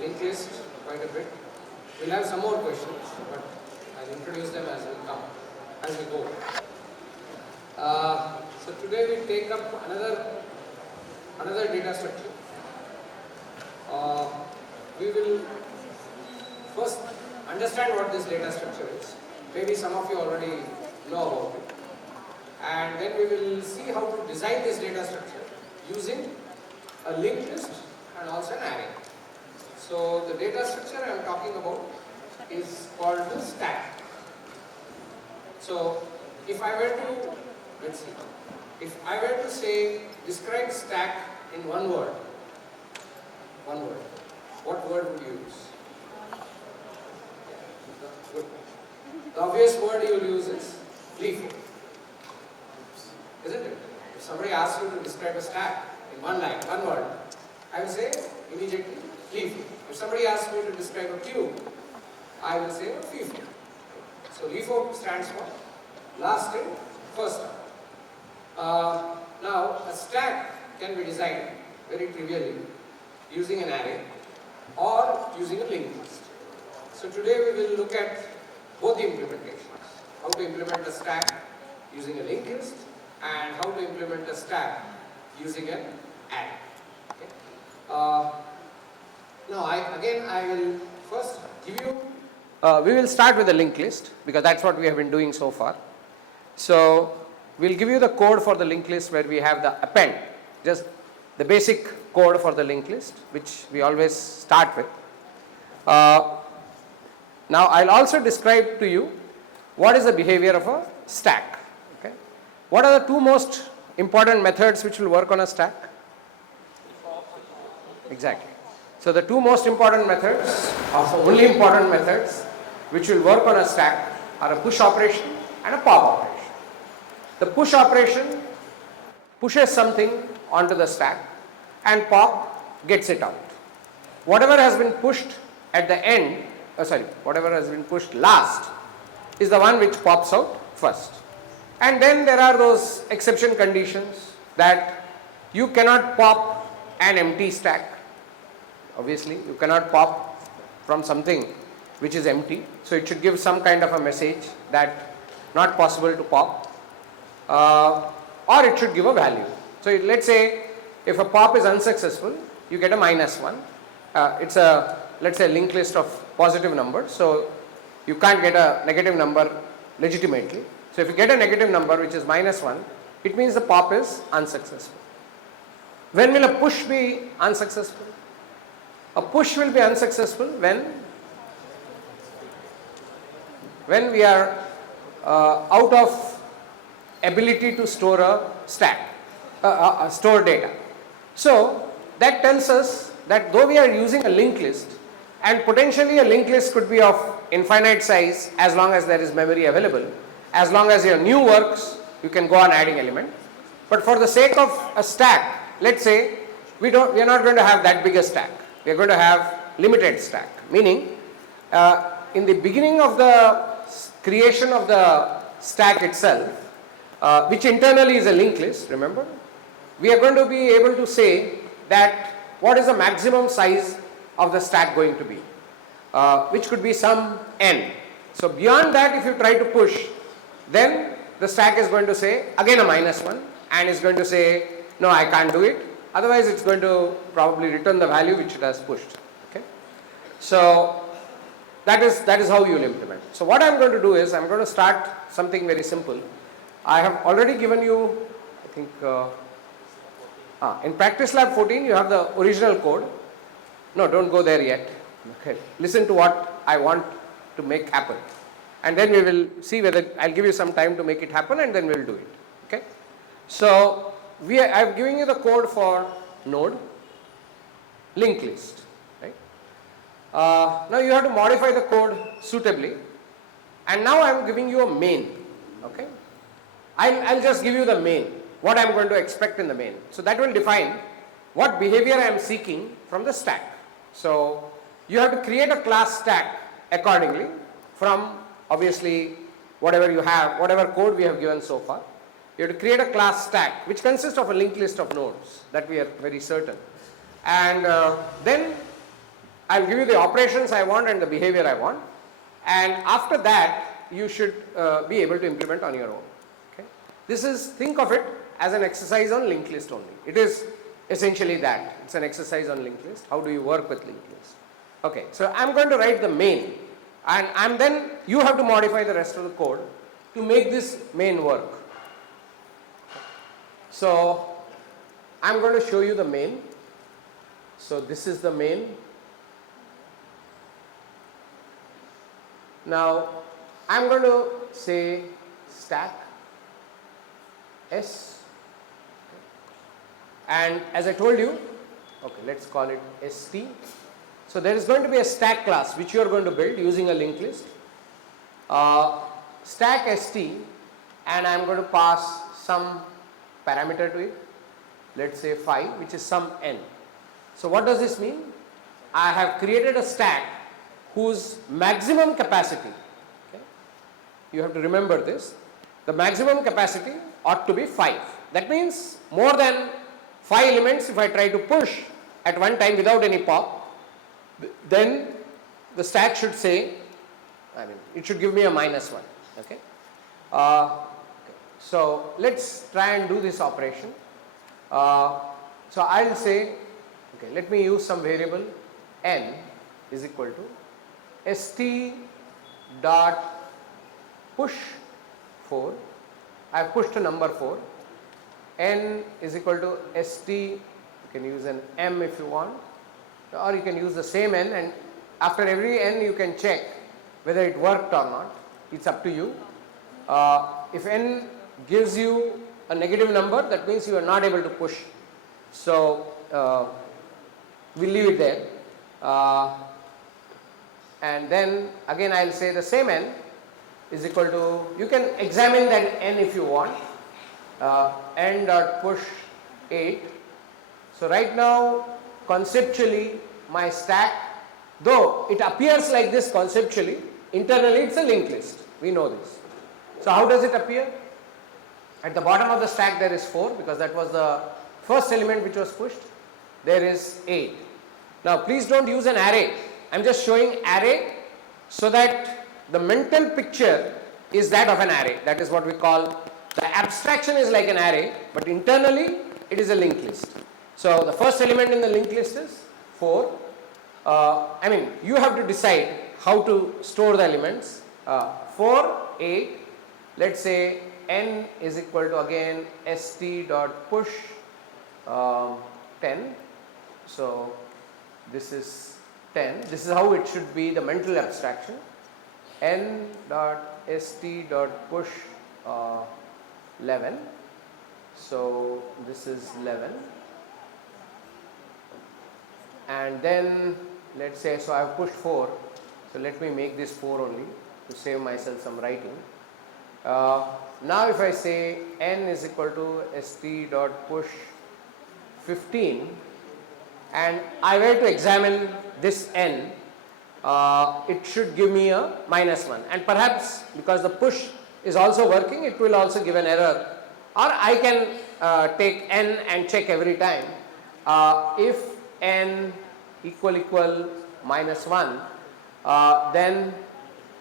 linked list quite a bit. We'll have some more questions, but I'll introduce them as we come, as we go. So today we take up another data structure. We will first understand what this data structure is. Maybe some of you already know about it. And then we will see how to design this data structure using a linked list and also an array. So the data structure I am talking about is called the stack. So if I were to, let's see, if I were to say describe stack in one word, what word would you use? Good. The obvious word you will use is leaf. Isn't it? If somebody asks you to describe a stack in one line, one word, I will say immediately leaf. If somebody asks me to describe a cube, I will say a FIFO. So LIFO stands for last in, first in. Now a stack can be designed very trivially using an array or using a linked list. So today we will look at both the implementations. How to implement a stack using a linked list and how to implement a stack using an array. Okay. Now I will first give you, we will start with the linked list because that's what we have been doing so far. So we'll give you the code for the linked list where we have the append, just the basic code for the linked list which we always start with. Now I'll also describe to you what is the behavior of a stack. Okay. What are the two most important methods which will work on a stack? Exactly. So the two most important methods, or the only important methods which will work on a stack are a push operation and a pop operation. The push operation pushes something onto the stack and pop gets it out. Whatever has been pushed at the end, whatever has been pushed last is the one which pops out first. And then there are those exception conditions that you cannot pop an empty stack. Obviously, you cannot pop from something which is empty. So it should give some kind of a message that not possible to pop, or it should give a value. So let's say if a pop is unsuccessful, you get a -1. It's a, let's say, linked list of positive numbers. So you can't get a negative number legitimately. So if you get a negative number which is -1, it means the pop is unsuccessful. When will a push be unsuccessful? A push will be unsuccessful when we are out of ability to store a stack, store data. So that tells us that though we are using a linked list, and potentially a linked list could be of infinite size as long as there is memory available, as long as your new works, you can go on adding element. But for the sake of a stack, let's say we are not going to have that big a stack. We are going to have limited stack, meaning in the beginning of the creation of the stack itself, which internally is a linked list, remember, we are going to be able to say that what is the maximum size of the stack going to be, which could be some n. So beyond that, if you try to push, then the stack is going to say again a -1 and is going to say no, I can't do it. Otherwise it's going to probably return the value which it has pushed. Okay. So that is how you will implement. So what I am going to do is I am going to start something very simple. I have already given you, I think in practice lab 14 you have the original code. No, don't go there yet. Okay. Listen to what I want to make happen, and then we will see whether I'll give you some time to make it happen, and then we'll do it. Okay. So I'm giving you the code for node linked list. Right. Now you have to modify the code suitably, and now I'm giving you a main. Okay. I'll just give you the main, what I'm going to expect in the main. So that will define what behavior I am seeking from the stack. So you have to create a class stack accordingly from obviously whatever you have, whatever code we have given so far. You have to create a class stack which consists of a linked list of nodes, that we are very certain. And then I'll give you the operations I want and the behavior I want, and after that you should be able to implement on your own. Okay? This is, think of it as an exercise on linked list only. It is essentially that. It's an exercise on linked list. How do you work with linked list? Okay, so I'm going to write the main, and then you have to modify the rest of the code to make this main work. So I'm going to show you the main. So this is the main. Now I'm going to say stack S, and as I told you, okay, let's call it ST. So there is going to be a stack class which you are going to build using a linked list. Stack ST, and I am going to pass some parameter to it. Let's say 5, which is some n. So what does this mean? I have created a stack whose maximum capacity, okay, you have to remember this, the maximum capacity ought to be 5. That means more than 5 elements if I try to push at one time without any pop, then the stack should say, I mean, it should give me a -1. Okay. So let's try and do this operation. So I'll say, okay, let me use some variable n is equal to st dot push 4. I have pushed a number 4. N is equal to st, you can use an m if you want, or you can use the same n, and after every n you can check whether it worked or not. It's up to you. If n gives you a negative number, that means you are not able to push. So we'll leave it there. And then again I'll say the same n is equal to, you can examine that n if you want, n dot push 8. So right now conceptually my stack, though it appears like this conceptually, internally it's a linked list. We know this. So how does it appear? At the bottom of the stack there is 4, because that was the first element which was pushed. There is 8. Now please don't use an array. I am just showing array so that the mental picture is that of an array. That is what we call, the abstraction is like an array, but internally it is a linked list. So the first element in the linked list is 4. I mean, you have to decide how to store the elements. 4, 8, let's say n is equal to again st dot push 10. So this is 10. This is how it should be, the mental abstraction. N dot st dot push 11. So this is 11. And then let's say, so I have pushed 4. So let me make this 4 only to save myself some writing. Now if I say n is equal to st dot push 15, and I were to examine this n, it should give me a -1, and perhaps because the push is also working, it will also give an error, or I can take n and check every time. If n equal -1, then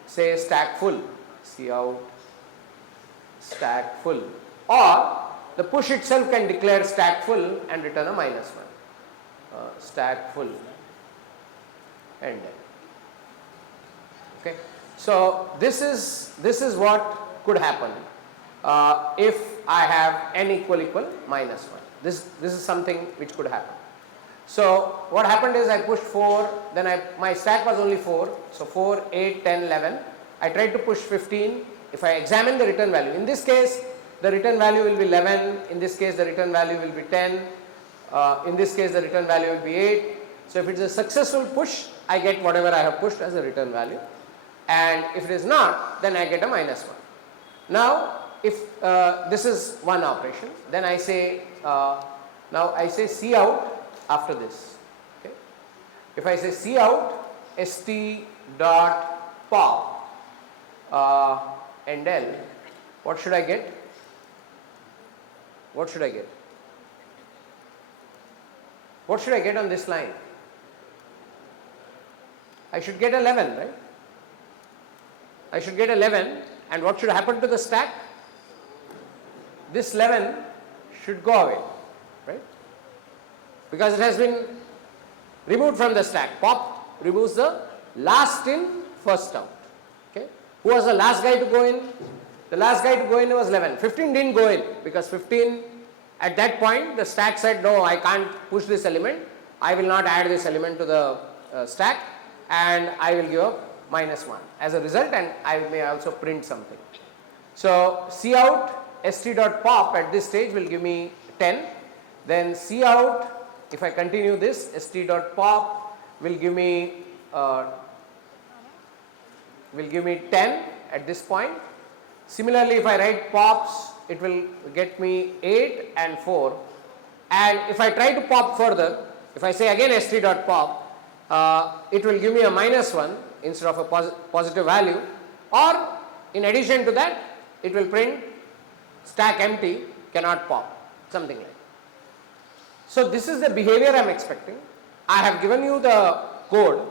say stack full, cout stack full, or the push itself can declare stack full and return a -1, stack full, and then. Okay, so this is what could happen if I have n equal -1. This is something which could happen. So what happened is I pushed 4, then my stack was only 4, so 4, 8, 10, 11. I tried to push 15. If I examine the return value, in this case the return value will be 11, in this case the return value will be 10, in this case the return value will be 8. So if it is a successful push, I get whatever I have pushed as a return value, and if it is not, then I get a -1. Now if this is one operation, then I say, now I say cout after this. Okay. If I say cout st dot pop and L, what should I get? What should I get? What should I get on this line? I should get 11, right? I should get 11, and what should happen to the stack? This 11 should go away, right? Because it has been removed from the stack. Pop removes the last in, first out. Okay? Who was the last guy to go in? The last guy to go in was 11. 15 didn't go in because 15, at that point the stack said, no, I can't push this element. I will not add this element to the stack, and I will give a -1 as a result, and I may also print something. So Cout st.pop at this stage will give me 10. Then Cout, if I continue this, st.pop will give me 10 at this point. Similarly, if I write pops, it will get me 8 and 4. And if I try to pop further, if I say again st.pop, it will give me a -1 instead of a positive value, or in addition to that, it will print stack empty, cannot pop, something like that. So this is the behavior I am expecting. I have given you the code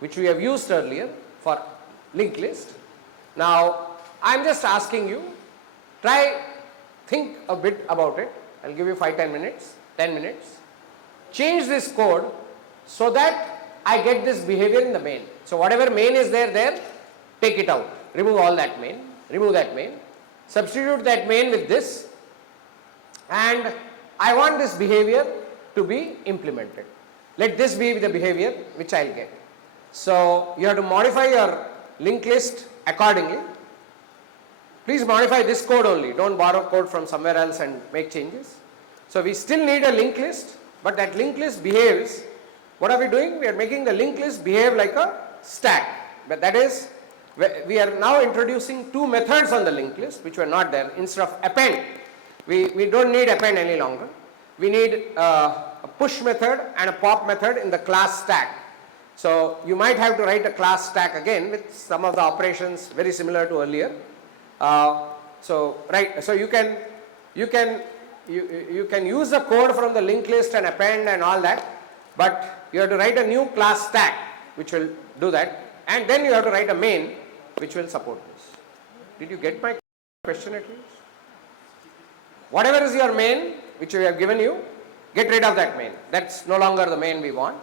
which we have used earlier for linked list. Now I am just asking you, think a bit about it. I will give you 5-10 minutes, 10 minutes. Change this code so that I get this behavior in the main. So whatever main is there, take it out. Remove all that main, remove that main. Substitute that main with this, and I want this behavior to be implemented. Let this be the behavior which I will get. So you have to modify your linked list accordingly. Please modify this code only, don't borrow code from somewhere else and make changes. So we still need a linked list, but that linked list behaves. What are we doing? We are making the linked list behave like a stack, but that is, we are now introducing two methods on the linked list which were not there. Instead of append, we don't need append any longer. We need a push method and a pop method in the class stack. So you might have to write a class stack again with some of the operations very similar to earlier. So you can use the code from the linked list and append and all that, but you have to write a new class stack which will do that, and then you have to write a main which will support this. Did you get my question at least? Whatever is your main which we have given you, get rid of that main. That's no longer the main we want.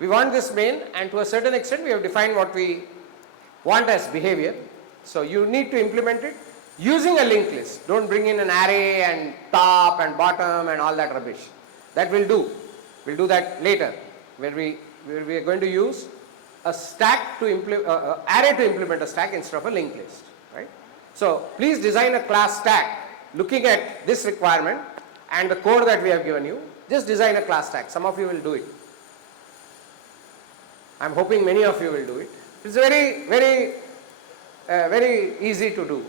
We want this main, and to a certain extent we have defined what we want as behavior. So you need to implement it using a linked list. Don't bring in an array and top and bottom and all that rubbish. That will do. We'll do that later, where we are going to use a stack to array to implement a stack instead of a linked list, right? So please design a class stack looking at this requirement and the code that we have given you. Just design a class stack. Some of you will do it. I am hoping many of you will do it. It's very easy to do.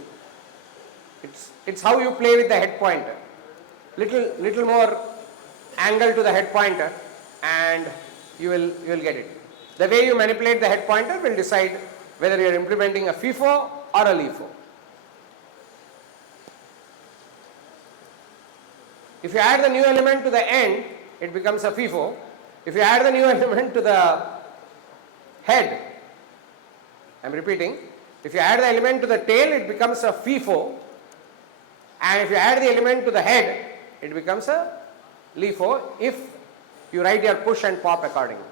It's how you play with the head pointer. Little more angle to the head pointer, and you will get it. The way you manipulate the head pointer will decide whether you are implementing a FIFO or a LIFO. If you add the new element to the end, it becomes a FIFO. If you add the new element to the head, I am repeating, if you add the element to the tail, it becomes a FIFO, and if you add the element to the head, it becomes a LIFO if you write your push and pop accordingly.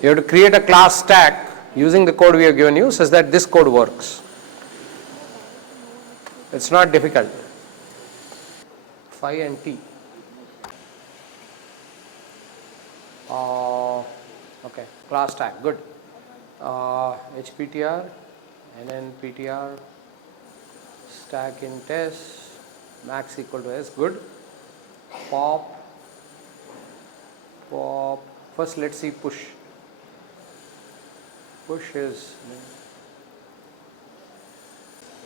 You have to create a class stack using the code we have given you such that this code works. It's not difficult. Phi and T. Okay, class stack, good. HPTR, NNPTR, stack int s, max equal to s, good. Pop, first let's see push. Push is,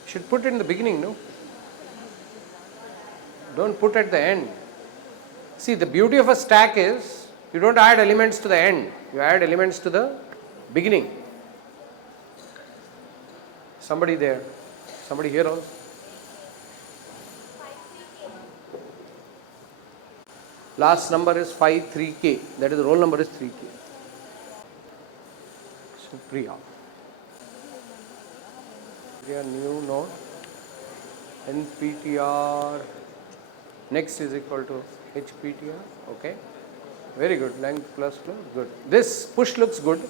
should put it in the beginning, no? Don't put at the end. See, the beauty of a stack is you don't add elements to the end, you add elements to the beginning. Somebody there, somebody here also. Last number is 53K. That is the roll number is 3K. Supriya. Supriya new node. NPTR. Next is equal to HPTR. Okay. Very good. Length plus plus. Good. This push looks good.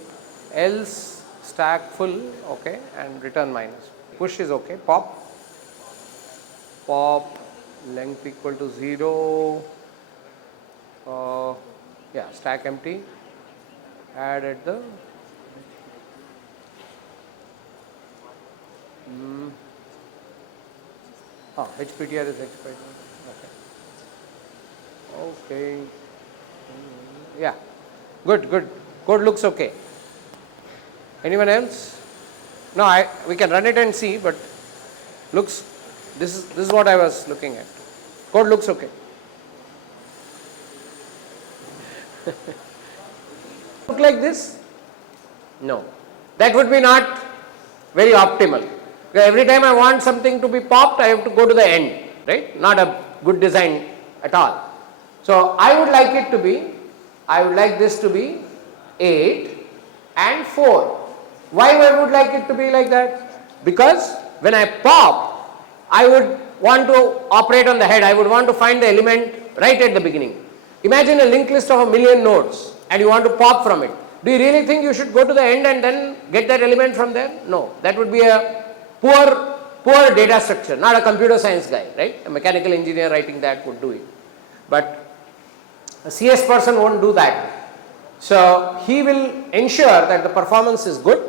Else stack full. Okay. And return minus. Push is okay. Pop. Pop. Length equal to 0. Yeah, stack empty. Add at the HPTR is HPTR. Okay. Yeah. Good, good. Code looks okay. Anyone else? No, we can run it and see, but looks, this is what I was looking at. Code looks okay. Look like this? No. That would be not very optimal. Because every time I want something to be popped, I have to go to the end, right? Not a good design at all. So I would like it to be, I would like this to be 8 and 4. Why I would like it to be like that? Because when I pop, I would want to operate on the head. I would want to find the element right at the beginning. Imagine a linked list of 1,000,000 nodes and you want to pop from it. Do you really think you should go to the end and then get that element from there? No, that would be a poor data structure, not a computer science guy, right? A mechanical engineer writing that would do it. But a CS person won't do that. So he will ensure that the performance is good,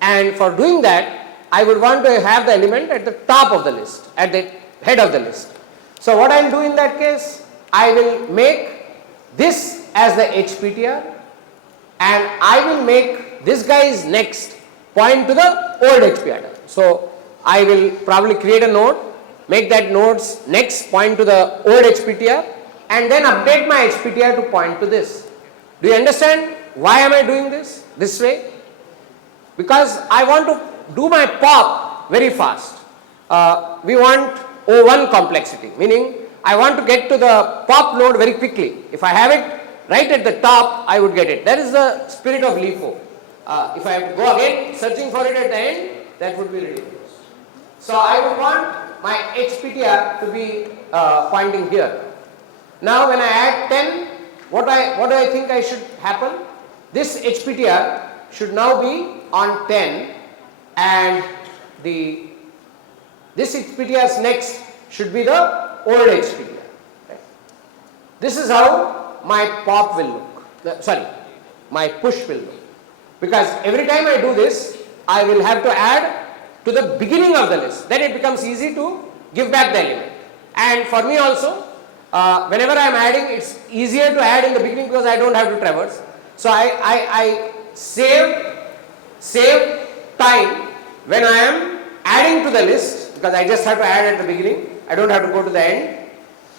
and for doing that, I would want to have the element at the top of the list, at the head of the list. So what I will do in that case, I will make this as the HPTR, and I will make this guy's next point to the old HPTR. So I will probably create a node, make that node's next point to the old HPTR, and then update my HPTR to point to this. Do you understand why am I doing this way? Because I want to do my pop very fast. We want O1 complexity, meaning I want to get to the pop node very quickly. If I have it right at the top, I would get it. That is the spirit of LIFO. If I have to go again searching for it at the end, that would be ridiculous. So I would want my HPTR to be pointing here. Now when I add 10, what do I think I should happen? This HPTR should now be on 10, and this HPTR's next should be the old HPTR. Okay. This is how my pop will look. My push will look. Because every time I do this, I will have to add to the beginning of the list. Then it becomes easy to give back the element. And for me also, whenever I am adding, it's easier to add in the beginning because I don't have to traverse. So I save time when I am adding to the list, because I just have to add at the beginning. I don't have to go to the end.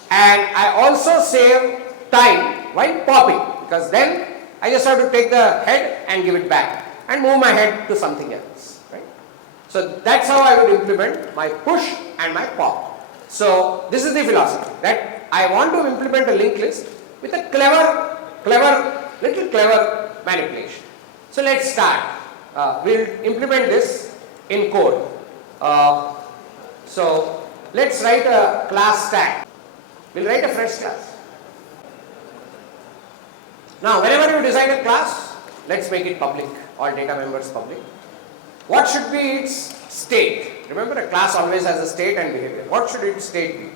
And I also save time while popping, because then I just have to take the head and give it back and move my head to something else, right? So that's how I would implement my push and my pop. So this is the philosophy, that I want to implement a linked list with a little clever manipulation. So let's start. We'll implement this in code. So let's write a class stack. We'll write a fresh class. Now whenever you design a class, let's make it public, all data members public. What should be its state? Remember, a class always has a state and behavior. What should its state be?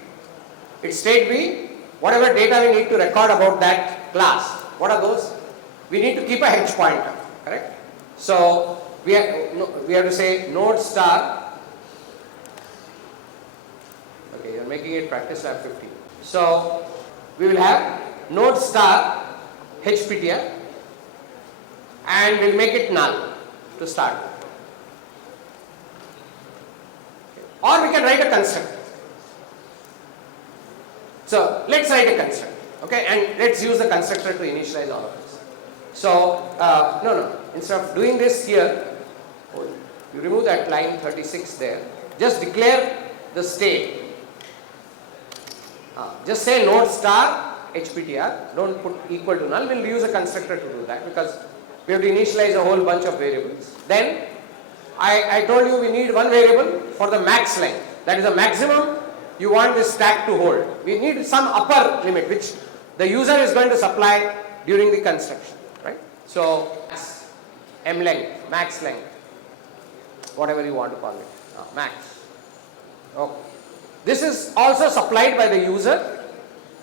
Its state be whatever data we need to record about that class. What are those? We need to keep a h pointer, correct? So we have to say node star. Okay, you are making it practice lab 15. So we will have node star HPTR, and we'll make it null to start with. Or we can write a constructor. So let's write a constructor, okay, and let's use the constructor to initialize all of this. So instead of doing this here, you remove that line 36 there. Just declare the state. Just say node star HPTR, don't put equal to null, we'll use a constructor to do that because we have to initialize a whole bunch of variables. Then I told you we need one variable for the max length, that is the maximum you want this stack to hold. We need some upper limit which the user is going to supply during the construction, right? So M length, max length, whatever you want to call it, max. Okay. This is also supplied by the user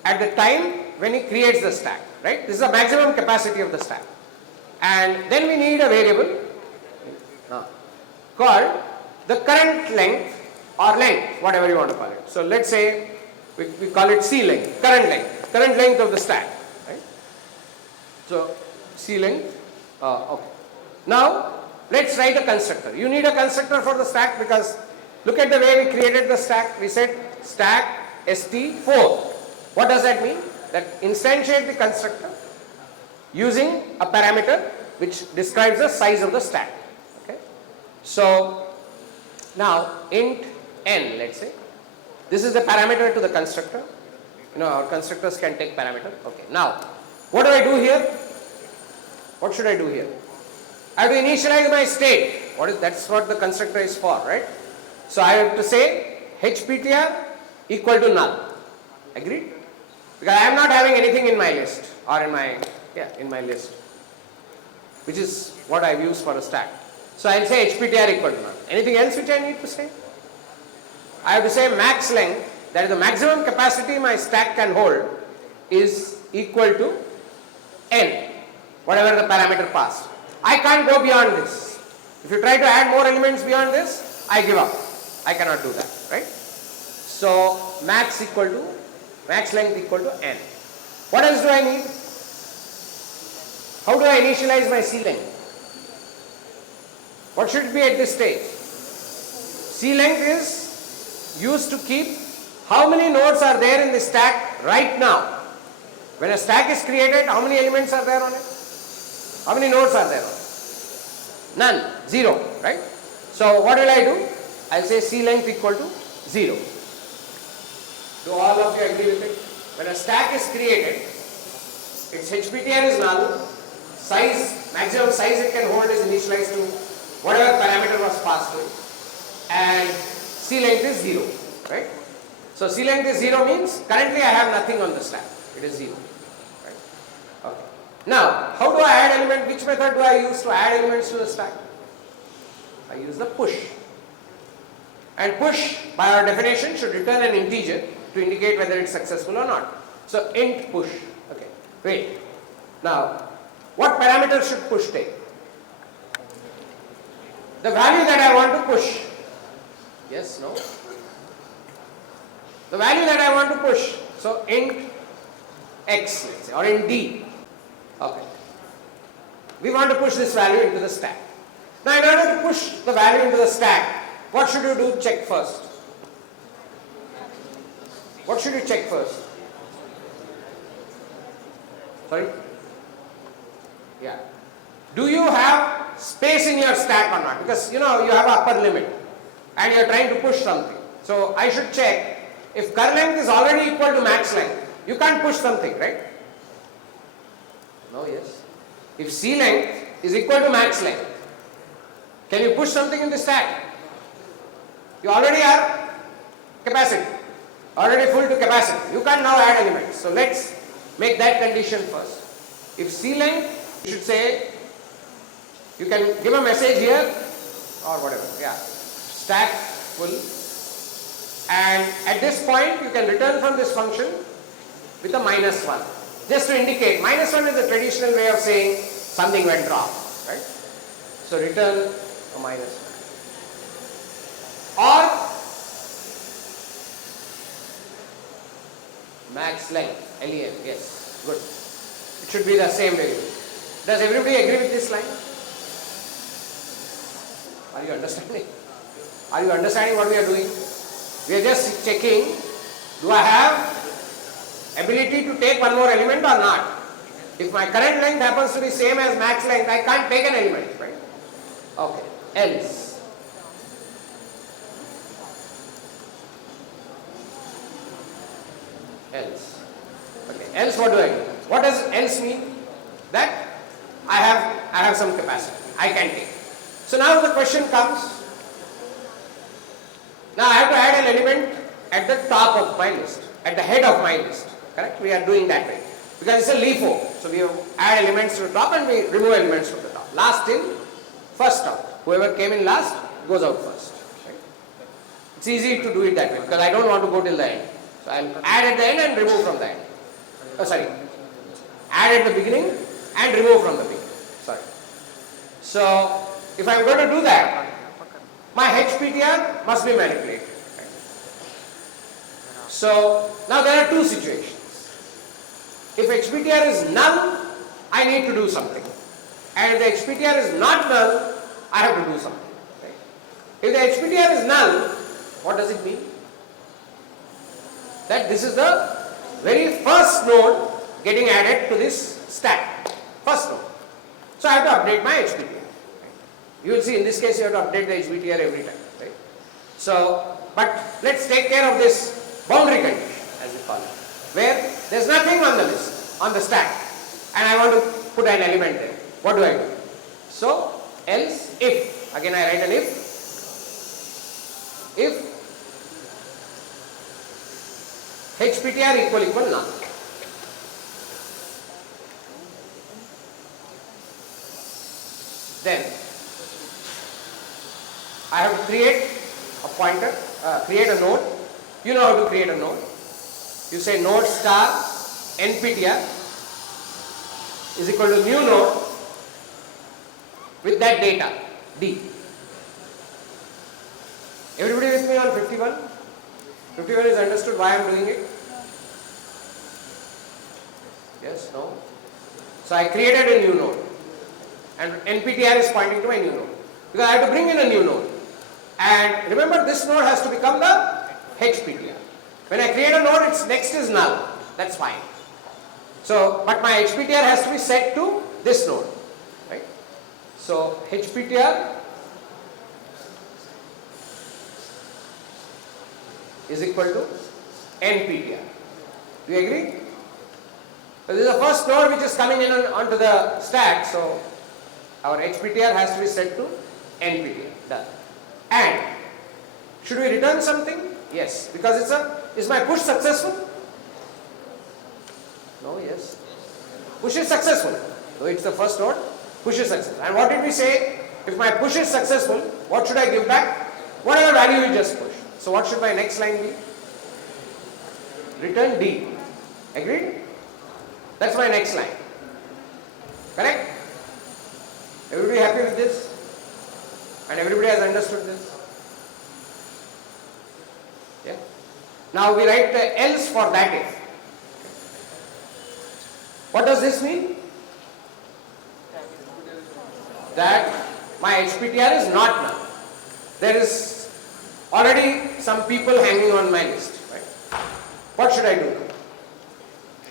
at the time when he creates the stack, right? This is the maximum capacity of the stack. And then we need a variable called the current length or length, whatever you want to call it. So let's say we call it C length, current length of the stack, right? So C length, okay. Now let's write a constructor. You need a constructor for the stack because look at the way we created the stack. We said stack st4. What does that mean? That instantiate the constructor using a parameter which describes the size of the stack. Okay. So now int n, let's say, this is the parameter to the constructor. You know, our constructors can take parameter. Okay. Now, what do I do here? What should I do here? I have to initialize my state. That's what the constructor is for, right? So I have to say HPTR equal to null. Agreed? Because I am not having anything in my list or in my list, which is what I've used for a stack. So I'll say HPTR equal to null. Anything else which I need to say? I have to say max length, that is the maximum capacity my stack can hold, is equal to n, whatever the parameter passed. I can't go beyond this. If you try to add more elements beyond this, I give up. I cannot do that, right? So max length equal to n. What else do I need? How do I initialize my C length? What should it be at this stage? C length is used to keep how many nodes are there in the stack right now. When a stack is created, how many elements are there on it? How many nodes are there on it? None, 0, right? So what will I do? I'll say C length equal to 0. Do all of you agree with it? When a stack is created, its HPTR is null, size, maximum size it can hold is initialized to whatever parameter was passed to it, and C length is 0, right? So C length is 0 means currently I have nothing on the stack, it is 0, right? Okay. Now, how do I add element? Which method do I use to add elements to the stack? I use the push. And push, by our definition, should return an integer to indicate whether it's successful or not. So int push. Okay, wait. Now, what parameter should push take? The value that I want to push. Yes, no? The value that I want to push. So int x, let's say, or int d. Okay. We want to push this value into the stack. Now, in order to push the value into the stack, what should you do? Check first. What should you check first? Sorry? Yeah. Do you have space in your stack or not? Because you know you have an upper limit and you are trying to push something. So I should check if cur length is already equal to max length. You can't push something, right? No, yes. If C length is equal to max length, can you push something in the stack? You already are capacity, already full to capacity. You can't now add elements. So let's make that condition first. If C length, you should say, you can give a message here or whatever, yeah, stack full. And at this point, you can return from this function with a -1. Just to indicate, -1 is the traditional way of saying something went wrong, right? So return a -1. Or max length, LEN, yes, good. It should be the same variable. Does everybody agree with this line? Are you understanding? Are you understanding what we are doing? We are just checking, do I have ability to take one more element or not? If my current length happens to be same as max length, I can't take an element, right? Okay, else. Else else what do I do? What does else mean? That I have some capacity, I can take. So now the question comes, now I have to add an element at the top of my list, at the head of my list, correct? We are doing that way, because it's a LIFO, so we add elements to the top and we remove elements from the top. Last in, first out. Whoever came in last goes out first. Right? It's easy to do it that way, because I don't want to go till the end. So I'll add at the end and remove from the end. Oh, sorry. Add at the beginning and remove from the beginning. Sorry. So if I'm going to do that, my HPTR must be manipulated. Right? So now there are two situations. If HPTR is null, I need to do something. And if the HPTR is not null, I have to do something. Right? If the HPTR is null, what does it mean? That this is the very first node getting added to this stack. First node. So I have to update my HPTR. Right? You will see in this case you have to update the HPTR every time. Right? So, but let's take care of this boundary condition, as we call it, where there's nothing on the list, on the stack, and I want to put an element there. What do I do? So, else if, again I write an if HPTR equal null. Then I have to create a pointer, create a node. You know how to create a node. You say node star nptr is equal to new node with that data d. Everybody with me on 51? 51 is understood why I am doing it? Yes? No? So I created a new node and nptr is pointing to my new node because I have to bring in a new node, and remember this node has to become the HPTR. When I create a node, its next is null. That's fine. So, but my HPTR has to be set to this node, right? So HPTR is equal to nptr. Do you agree? So this is the first node which is coming in onto the stack. So our HPTR has to be set to nptr. Done. And should we return something? Yes, because is my push successful? No, yes. Push is successful. Though it's the first node, push is successful. And what did we say? If my push is successful, what should I give back? Whatever value you just pushed. So what should my next line be? Return D. Agreed? That's my next line. Correct? Everybody happy with this? And everybody has understood this? Yeah? Now we write the else for that if. What does this mean? That my HPTR is not null. There is already some people hanging on my list. Right? What should I do?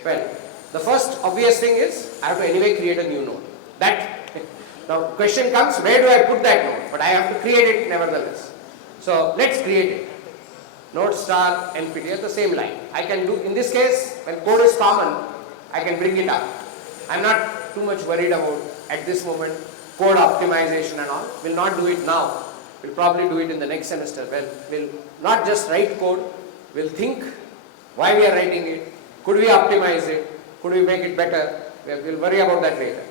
Well, the first obvious thing is I have to anyway create a new node. Now question comes, where do I put that node? But I have to create it nevertheless. So let's create it. Node star nptr, the same line. I can do, in this case, when code is common, I can bring it up. I'm not too much worried about, at this moment, code optimization and all. We'll not do it now. We'll probably do it in the next semester. Well, we'll not just write code, we'll think why we are writing it, could we optimize it, could we make it better. We'll worry about that later.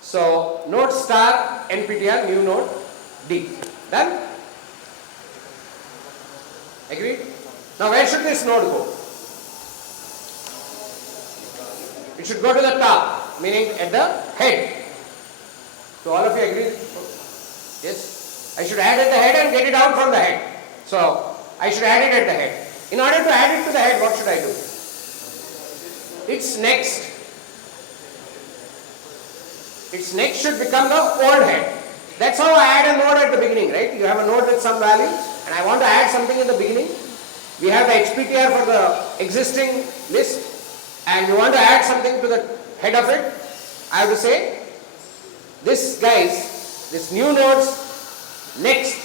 So node star nptr new node d. Done? Agreed? Now where should this node go? It should go to the top, meaning at the head. So all of you agree? Yes? I should add at the head and get it out from the head. So I should add it at the head. In order to add it to the head, what should I do? Its next should become the old head. That's how I add a node at the beginning, right? You have a node with some values and I want to add something in the beginning. We have the HPTR for the existing list and you want to add something to the head of it. I have to say, this new node's next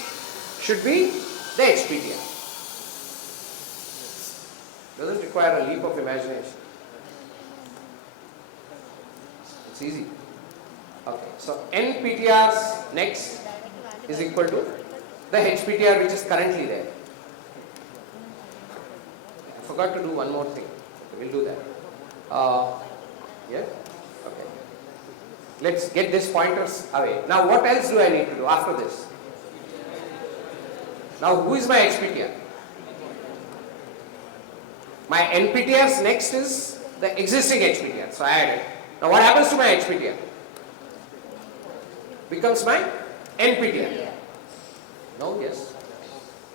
should be the HPTR. Doesn't require a leap of imagination. It's easy. Okay, so NPTR's next is equal to the HPTR which is currently there. I forgot to do one more thing. We'll do that. Yeah? Okay. Let's get these pointers away. Now what else do I need to do after this? Now who is my HPTR? My NPTR's next is the existing HPTR. So I add it. Now what happens to my HPTR? Becomes my NPTR. No? Yes.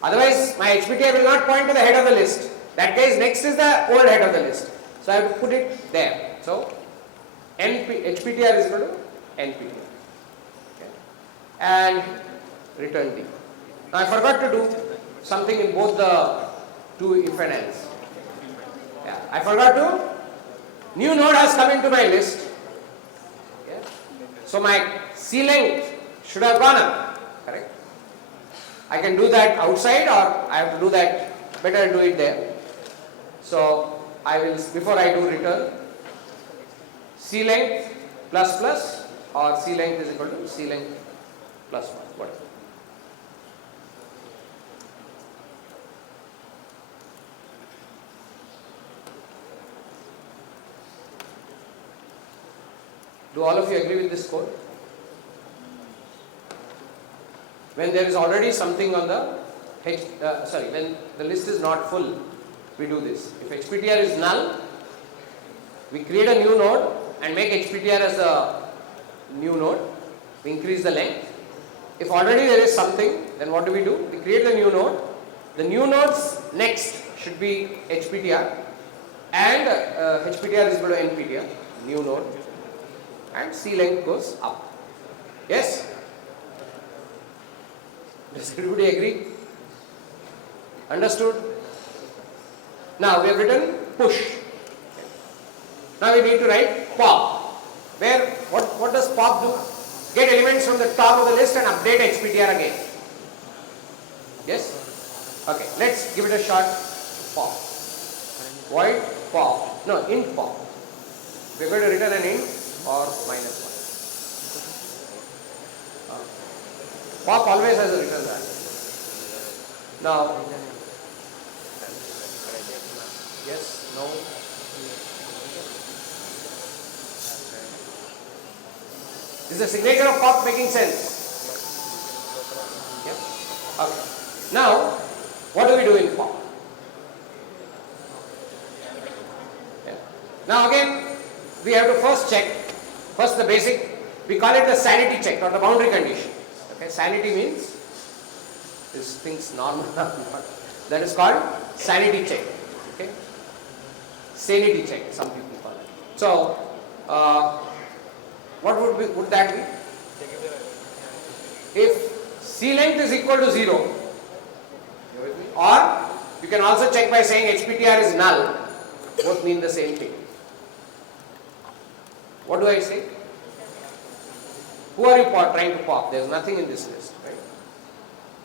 Otherwise my HPTR will not point to the head of the list. That case next is the old head of the list. So I have to put it there. So HPTR is equal to NPTR. Okay. And return D. Now I forgot to do something in both the two if and else. Yeah, I forgot to. New node has come into my list. Yeah. So my C length should have gone up. Correct. I can do that outside, or I have to do that. Better do it there. So I will, before I do return, C length plus plus, or C length is equal to C length plus 1, whatever. Do all of you agree with this code? When there is already something on the when the list is not full, we do this. If HPTR is null, we create a new node and make HPTR as the new node. We increase the length. If already there is something, then what do? We create the new node. The new node's next should be HPTR, and HPTR is equal to NPTR, new node, and C length goes up. Yes? Does everybody agree? Understood? Now we have written push. Now we need to write pop. Where, what does pop do? Get elements from the top of the list and update HPTR again. Yes? Okay, let's give it a shot. Pop. Void pop. No, int pop. We're going to return an int or -1. Pop always has a return value. Now, yes, no. Is the signature of pop making sense? Yep. Okay. Now, what do we do in pop? Yeah. Now again, we have to first check. First the basic, we call it the sanity check or the boundary condition. Okay, sanity means is things normal or not. That is called sanity check. Okay, sanity check. Some people call it. So, what would that be? If C length is equal to 0, or you can also check by saying HPTR is null. Both mean the same thing. What do I say? Who are you trying to pop? There is nothing in this list, right?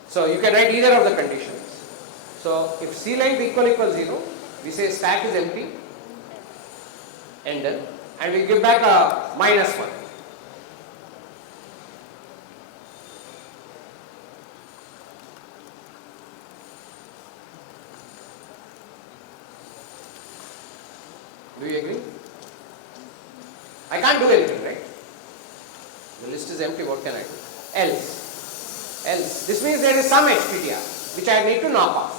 So you can write either of the conditions. So if C length equals 0, we say stack is empty, ended, and we give back a -1. Do you agree? I can't do anything, right? The list is empty, what can I do? Else. This means there is some HPTR which I need to knock off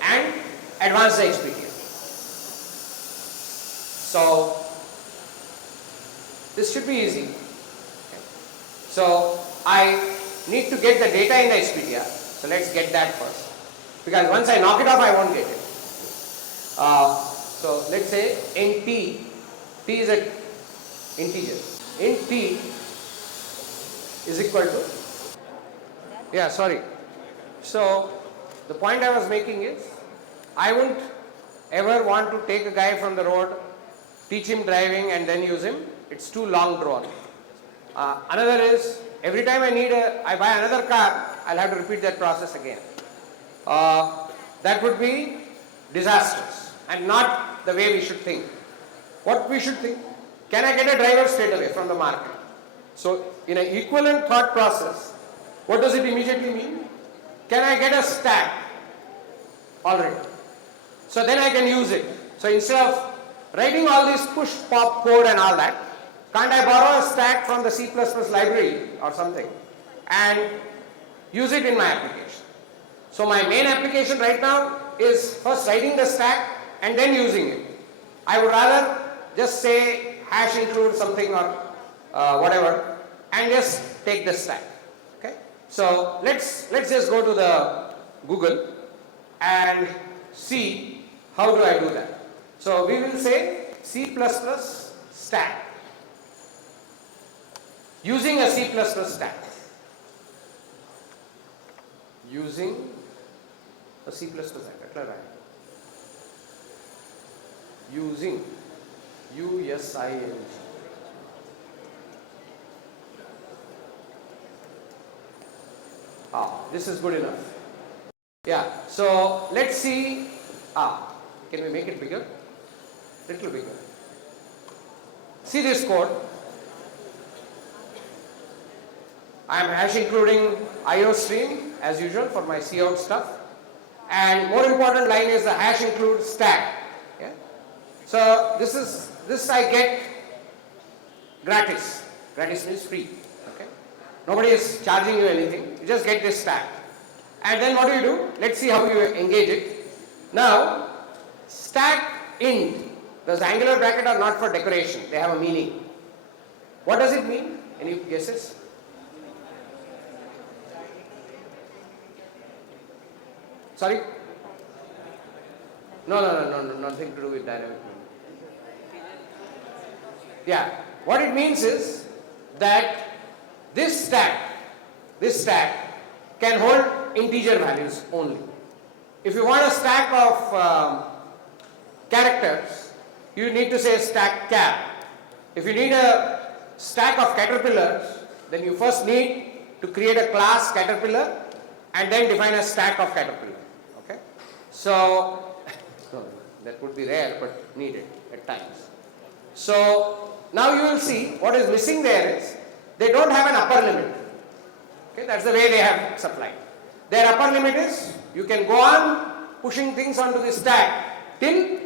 and advance the HPTR. So, this should be easy. Okay. So, I need to get the data in the HPTR. So, let's get that first. Because once I knock it off, I won't get it. So, let's say int t is an integer. Int t is equal to, so the point I was making is, I wouldn't ever want to take a guy from the road, teach him driving and then use him. It's too long drawn. Another is, every time I buy another car, I'll have to repeat that process again. That would be disastrous and not the way we should think. What we should think, can I get a driver straight away from the market? So in an equivalent thought process, what does it immediately mean? Can I get a stack already? So then I can use it. So instead of writing all this push pop code and all that, can't I borrow a stack from the C++ library or something and use it in my application? So my main application right now is first writing the stack and then using it. I would rather just say hash include something or whatever and just take the stack. Okay. So let's just go to the Google and see how do I do that. So we will say C++ stack. Using a C++ stack. Using a C++ stack. Using USING. This is good enough. Yeah, so let's see. Can we make it bigger? Little bigger. See this code. I am hash including IO stream as usual for my cout stuff. And more important line is the hash include stack. Yeah? So this I get gratis. Gratis means free. Okay? Nobody is charging you anything. You just get this stack. And then what do? Let's see how you engage it. Now, stack int. Those angular brackets are not for decoration. They have a meaning. What does it mean? Any guesses? Sorry? No, nothing to do with dynamic memory. Yeah, what it means is that this stack can hold integer values only. If you want a stack of characters, you need to say stack char. If you need a stack of caterpillars, then you first need to create a class caterpillar and then define a stack of caterpillar. Okay? So, that would be rare but needed at times. So, now you will see what is missing there is they don't have an upper limit. Okay? That's the way they have supplied. Their upper limit is you can go on pushing things onto the stack till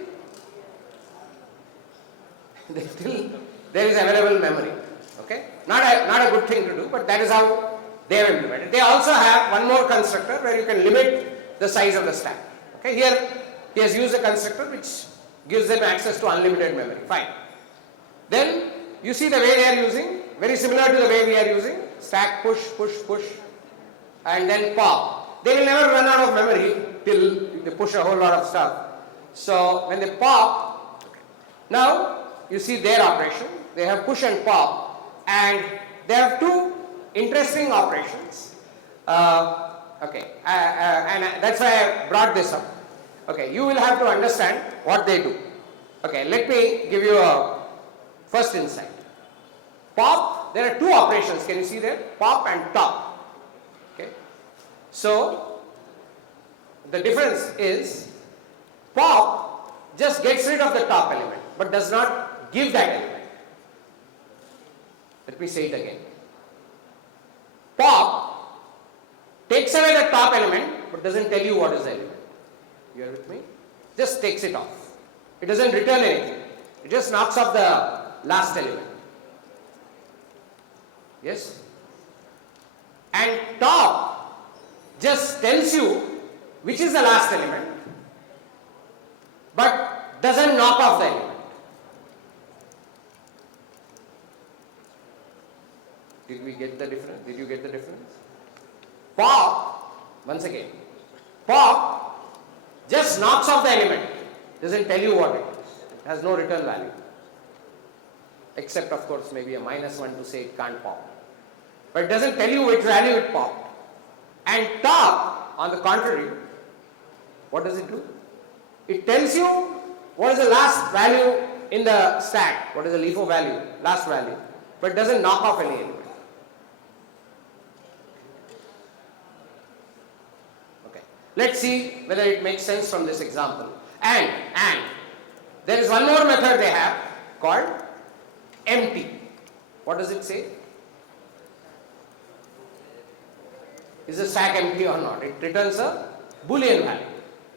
there is available memory. Okay? Not a good thing to do, but that is how they have implemented. They also have one more constructor where you can limit the size of the stack. Okay? Here he has used a constructor which gives them access to unlimited memory. Fine. Then you see the way they are using, very similar to the way we are using, stack push, and then pop. They will never run out of memory till they push a whole lot of stuff. So when they pop, now you see their operation. They have push and pop, and they have two interesting operations. And that's why I brought this up. Okay, you will have to understand what they do. Okay, let me give you a first insight. Pop, there are two operations. Can you see there? Pop and top. Okay, so the difference is pop just gets rid of the top element, but does not give that element. Let me say it again. Pop takes away the top element, but doesn't tell you what is the element. You are with me? Just takes it off. It doesn't return anything. It just knocks off the last element. Yes? And top just tells you which is the last element, but doesn't knock off the element. Did we get the difference? Did you get the difference? Pop, once again, pop just knocks off the element, doesn't tell you what it is. It has no return value. Except of course maybe a -1 to say it can't pop. But it doesn't tell you which value it popped. And top, on the contrary, what does it do? It tells you what is the last value in the stack, what is the LIFO value, last value, but doesn't knock off any element. Okay, let's see whether it makes sense from this example. And there is one more method they have called empty. What does it say? Is the stack empty or not? It returns a Boolean value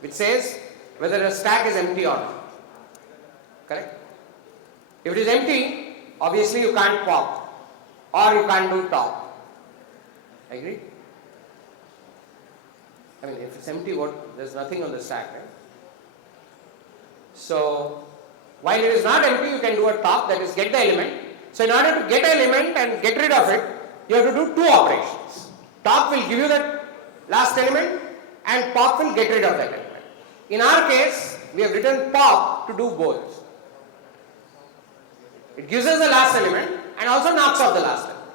which says whether a stack is empty or not. Correct? If it is empty, obviously you can't pop or you can't do top. Agree? I mean, if it's empty, there's nothing on the stack, right? So, while it is not empty, you can do a top, that is get the element. So, in order to get an element and get rid of it, you have to do two operations. Top will give you the last element and pop will get rid of that element. In our case, we have written pop to do both. It gives us the last element and also knocks off the last element.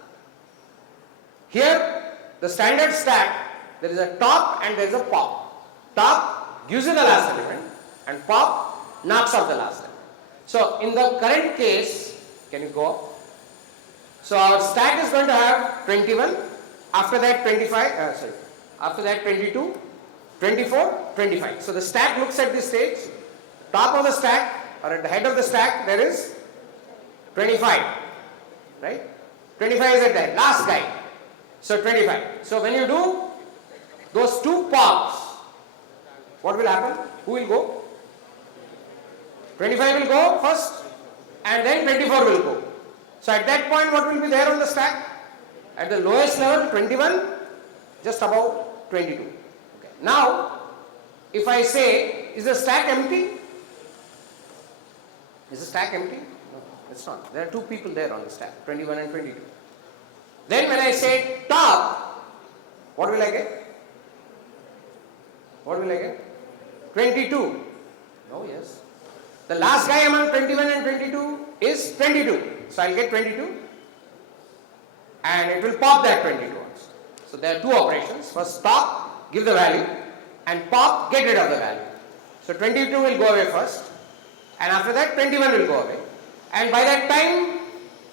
Here, the standard stack, there is a top and there is a pop. Top gives you the last element and pop knocks off the last element. So, in the current case, can you go up? So, our stack is going to have 21, after that 25, after that 22, 24, 25. So, the stack looks at this stage, top of the stack or at the head of the stack there is 25, right? 25 is at the last guy. So, 25. So, when you do those two pops, what will happen? Who will go? 25 will go first and then 24 will go. So, at that point what will be there on the stack? At the lowest level 21, just above 22. Okay. Now, if I say, is the stack empty? Is the stack empty? No, it's not. There are two people there on the stack, 21 and 22. Then when I say top, what will I get? What will I get? 22. Oh yes. The last guy among 21 and 22 is 22. So I'll get 22 and it will pop that 22 also. So there are two operations. First pop, give the value, and pop, get rid of the value. So 22 will go away first and after that 21 will go away. And by that time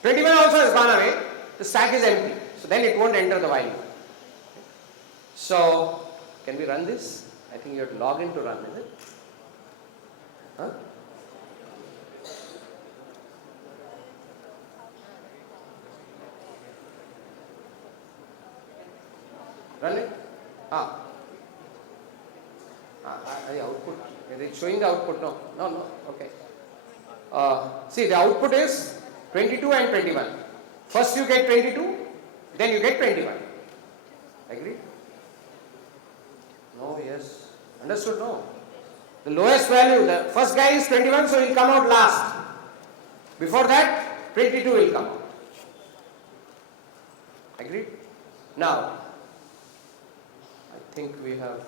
21 also has gone away. The stack is empty. So then it won't enter the while loop. So can we run this? I think you have to log in to run, is it? Huh? Run it? The output. Is it showing the output? No. No. Okay. See, the output is 22 and 21. First you get 22, then you get 21. Agree? No, yes. Understood? No. The lowest value, the first guy is 21, so he will come out last. Before that, 22 will come out. Agreed? Now, I think we have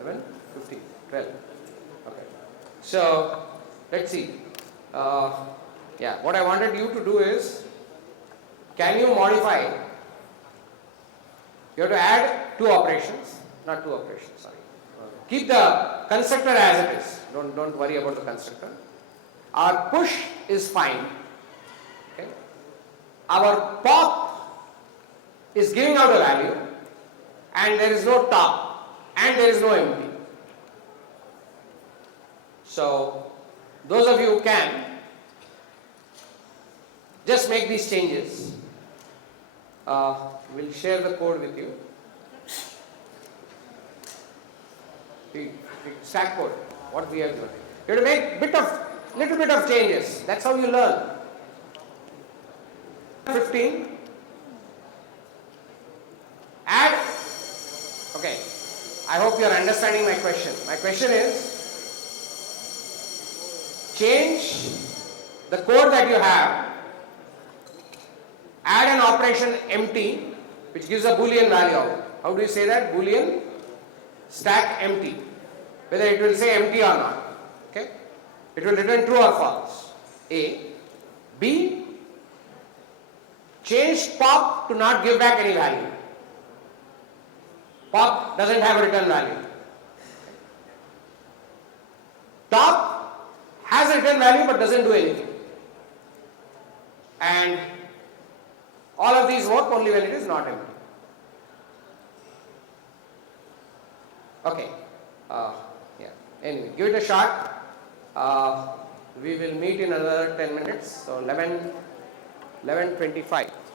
11, 15, 12. Okay. So, let's see. What I wanted you to do is, can you modify? You have to add two operations, not two operations, sorry. Keep the constructor as it is. Don't worry about the constructor. Our push is fine. Okay. Our pop is giving out a value and there is no top and there is no empty. So, those of you who can, just make these changes. We'll share the code with you. The stack code, what we have done. You have to make little bit of changes. That's how you learn. 15. Add. Okay. I hope you are understanding my question. My question is, change the code that you have. Add an operation empty, which gives a Boolean value out. How do you say that? Boolean stack empty. Whether it will say empty or not. Okay? It will return true or false. A. B. Change pop to not give back any value. Pop doesn't have a return value. Top has a return value but doesn't do anything. And all of these work only when it is not empty. Okay. Anyway, give it a shot. We will meet in another 10 minutes. So 11:25.